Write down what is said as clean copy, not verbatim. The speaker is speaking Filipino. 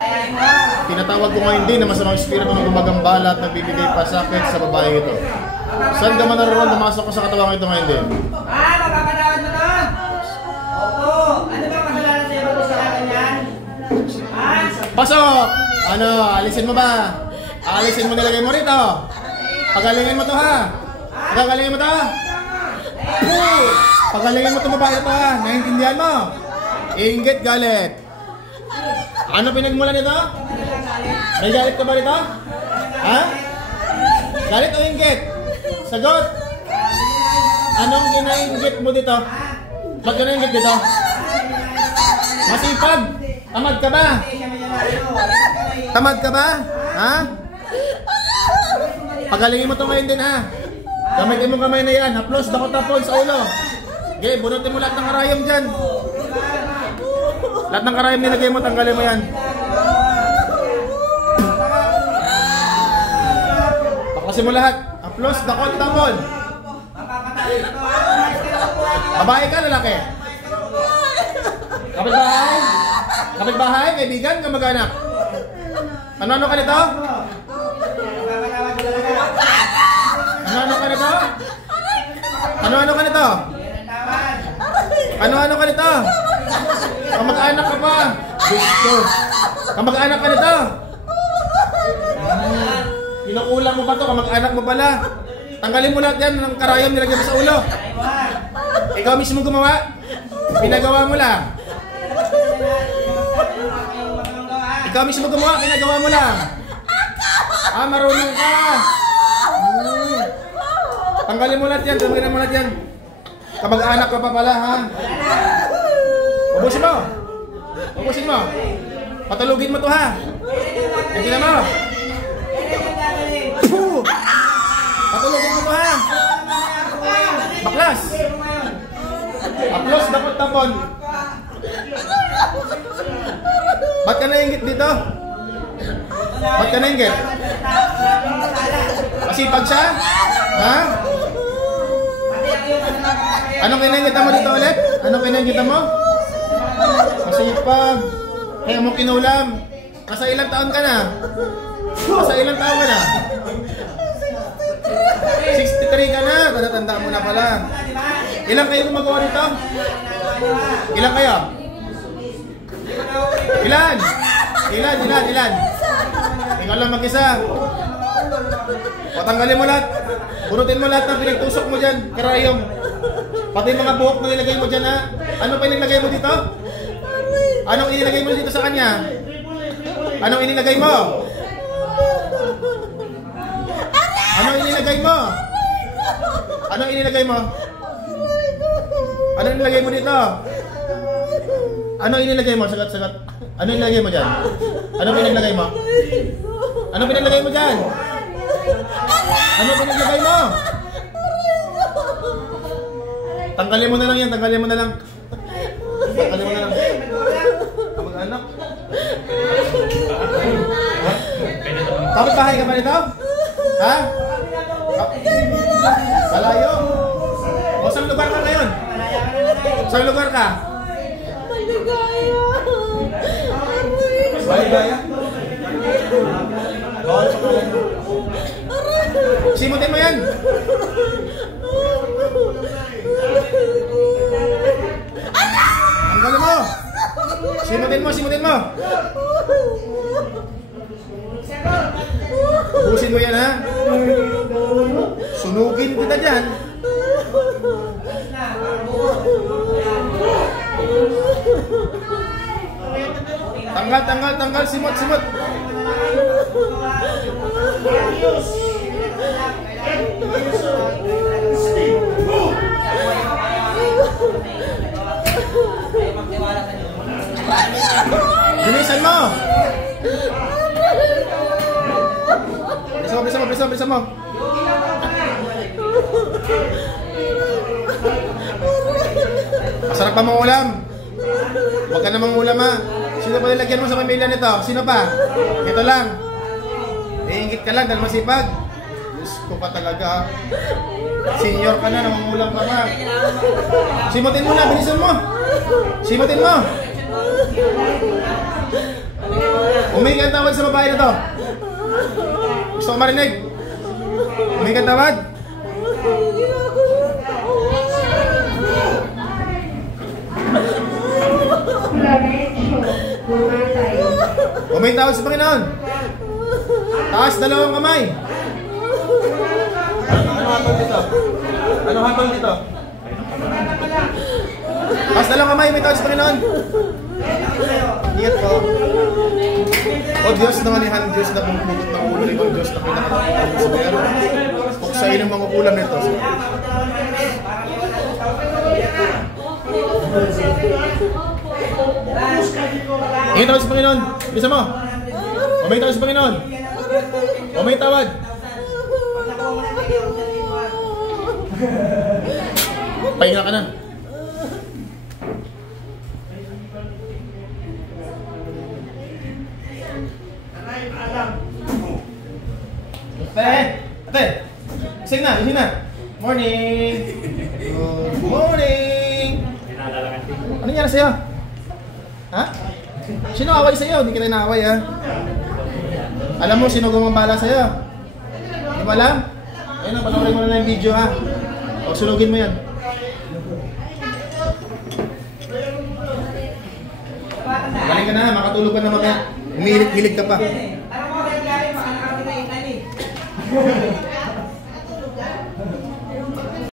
Tinatawag ko ngayon din na masamang espiritu ng gumagambala at nagbibigay pasakit sa babae ito. Saan ka man naroon, pumasok ko sa katawang ito ngayon din. Magpapatawad mo nun? Opo. Ano ba kasalanan sa iyo? Kasalanan yan? Pasok! Ano, alisin mo ba? Alisin mo nilagay mo rito. Pagalingin mo to ha. Pagalingin mo to. Pagalingin mo to babae ito ha. Naintindihan mo? Inggit galit. Ano pinagmulan nito? May galit ka ba rito? Ha? Galit o inggit? Sagot! Anong kinainggit mo dito? Ba't ka nainggit dito? Masipag! Tamad ka ba? Tamad ka ba? Ha? Pagalingin mo ito ngayon din ha. Gamitin mo kamay na yan. Haplos, dakot tapon sa ulo. Okay, bunutin mo lahat ng karayom dyan. Lahat ng karayom nilagay mo, tanggalin mo yan. Paklasin mo lahat. Haplos, dakot tapon. Babae ka, lalaki? Kapitbahay? Kapitbahay? Kaibigan? Kamag-anak? Ano ka nito? Ano ka nito? Ano ka nito? Ano ka nito? Kamag-anak ka pa? Gusto. Kamag-anak ka nito? Inuulang mo ba ito? Kamag-anak mo pala. Tanggalin mo lahat yan ng karayom nilagay mo sa ulo. Ikaw mismo gumawa? Pinagawa mo lang. Ikaw mismo gumawa, pinagawa mo lang. Ah, marunong ka. Tanggalin mo lahat yan, tanggalin mo lahat yan. Kamag-anak ka pa pala, ha? Ubusin mo. Ubusin mo. Patulugin mo to, ha? Hindi na mo. Patulugin mo to, ha? Baklas. Aplos, dakot tapon. Ba't ka nainggit dito? Ba't ka nainggit? Masipag siya? Ha? Anong kinainggita mo dito ulit? Anong kinainggita mo? Masipag. Kaya mo kinulam. Nasa ilang taon ka na? Nasa ilang taon ka na? 63 ka na. Tanda mo na pala. Ilang kayo gumagawa dito? Ilang kayo? Ilan? Ilan? Ikaw lang mag-isa. Patanggalin mo lahat. Bunutin mo lahat ng pinagtusok mo dyan. Karayom. Pati mga buhok na nilagay mo dyan, ha? Ano pa inilagay mo dito? Anong inilagay mo dito sa kanya? Anong inilagay mo? Anong inilagay mo? Anong inilagay mo? Anong inilagay mo dito? Anong inilagay mo? Sagot. Anong inilagay mo dyan? Anong pinilagay mo? Anong pinilagay mo dyan? Anong pinilagay mo? Tanggalin mo na lang yan, tanggalin mo na lang. Tanggalin mo na lang. Kamag-anak. Kapit bahay ka pa nito? Ha? Malayo? O saan lugar ka ngayon? Saan lugar ka? Maligaya? Simutin mo yan. Tanggalin mo. Simutin mo. Ubusin mo yan, ha? Sunugin kita dyan. Tanggal. Simot. Bilisan mo. Bilisan mo. Masarap pa mong ulam. Huwag ka namang ulam, ha. Sino pa nilagyan mo sa pamilya nito? Sino pa? Ito lang. Iingit ka lang dahil masipag. Diyos ko pa talaga. Senior ka na, namangulang ka pa. Simutin mo na, bilisan mo. Simutin mo. Humingi ka ng tawad sa babae na to. Gusto ko marinig. Humingi ka ng tawad. Humingi tawad sa Panginoon. Taas dalawang kamay. Ano hatol dito? Ano hatol dito? Taas dalawang kamay, may tawad sa Panginoon. Ingat po. O Diyos na manihan, Diyos na pumupugot ng ulo nito, Diyos na pinakatapunan sa pero puksain ang mga ulam nito. Ingat tawad sa Panginoon. Bisa mo. O may tawad sa Panginoon. O may tawad. Pahinga ka na. Ate! Ising na! Morning! Good morning! Ano nangyari sa'yo? Ha? Sino away sa'yo? Hindi kita inaaway ha? Alam mo sino gumambala sa'yo? Hindi mo alam? Ayun na, panoorin mo na yung video ha. O sunugin mo yan. Galing ka na, makatulog ka na mamaya. Umihilig-hilig ka pa. Ano mo kaya baka nakakita yung tani?